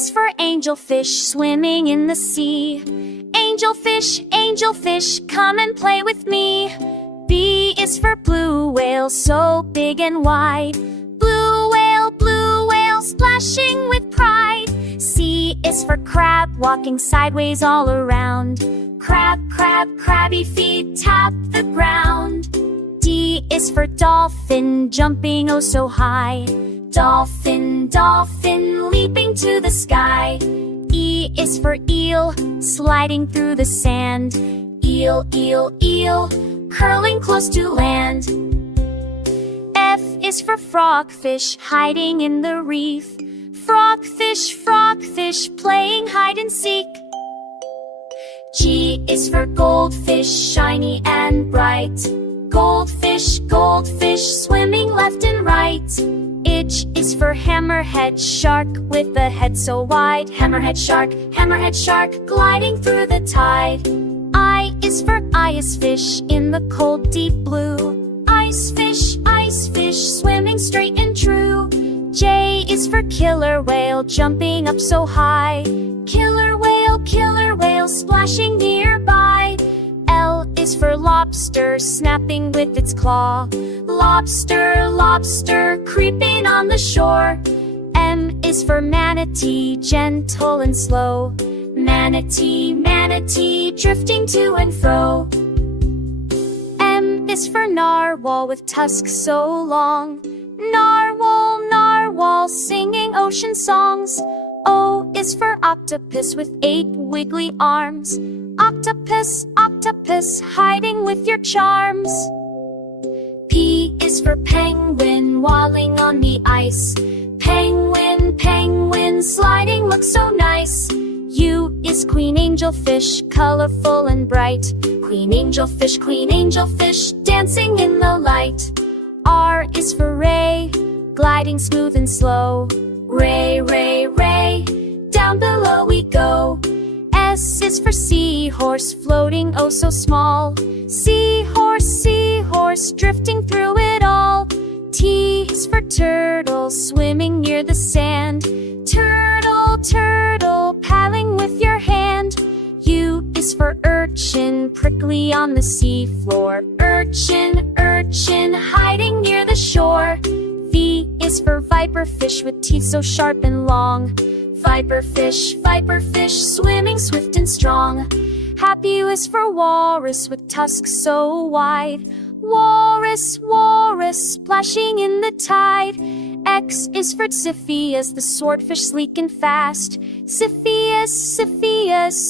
is for angelfish swimming in the sea. Angelfish, come and play with me. B is for blue whale, so big and wide. Blue whale, splashing with pride. C is for crab, walking sideways all around. Crabby feet tap the ground. D is for dolphin, jumping oh so high. Dolphin, leaping to the sky. E is for eel, sliding through the sand. Eel, curling close to land. F is for frogfish, hiding in the reef. Frogfish, playing hide and seek. G is for goldfish, shiny and bright. Goldfish, swimming left and right. H is for hammerhead shark, with a head so wide. Hammerhead shark, gliding through the tide. I is for icefish, in the cold deep blue. Icefish, swimming straight and true. J is for killer whale, jumping up so high. Killer whale, splashing nearby. L is for lobster, snapping with its claw. Lobster, creeping on the shore. M is for manatee, gentle and slow. Manatee, drifting to and fro. N is for narwhal, with tusks so long. Narwhal, singing ocean songs. O is for octopus, with 8 wiggly arms. Octopus, hiding with your charms. P is for penguin, waddling on the ice. Penguin, sliding looks so nice. U is queen angelfish, colorful and bright. Queen angelfish, dancing in the light. R is for ray, gliding smooth and slow. Ray, down below we go. S is for seahorse, floating oh so small. Seahorse, drifting through it all. T is for turtle, swimming near the sand. Turtle, paddling with your hand. U is for urchin, prickly on the seafloor. Urchin, hiding near the shore. V is for viperfish, with teeth so sharp and long. Viperfish, swimming swift and strong. Happy U is for walrus, with tusks so wide. Walrus, splashing in the tide. X is for Cepheus, the swordfish sleek and fast. Cepheus,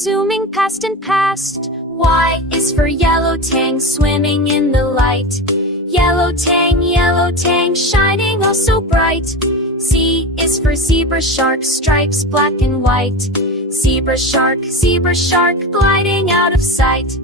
zooming past and past. Y is for yellow tang, swimming in the light. Yellow tang, shining oh so bright. Z is for zebra shark, stripes black and white. Zebra shark, gliding out of sight.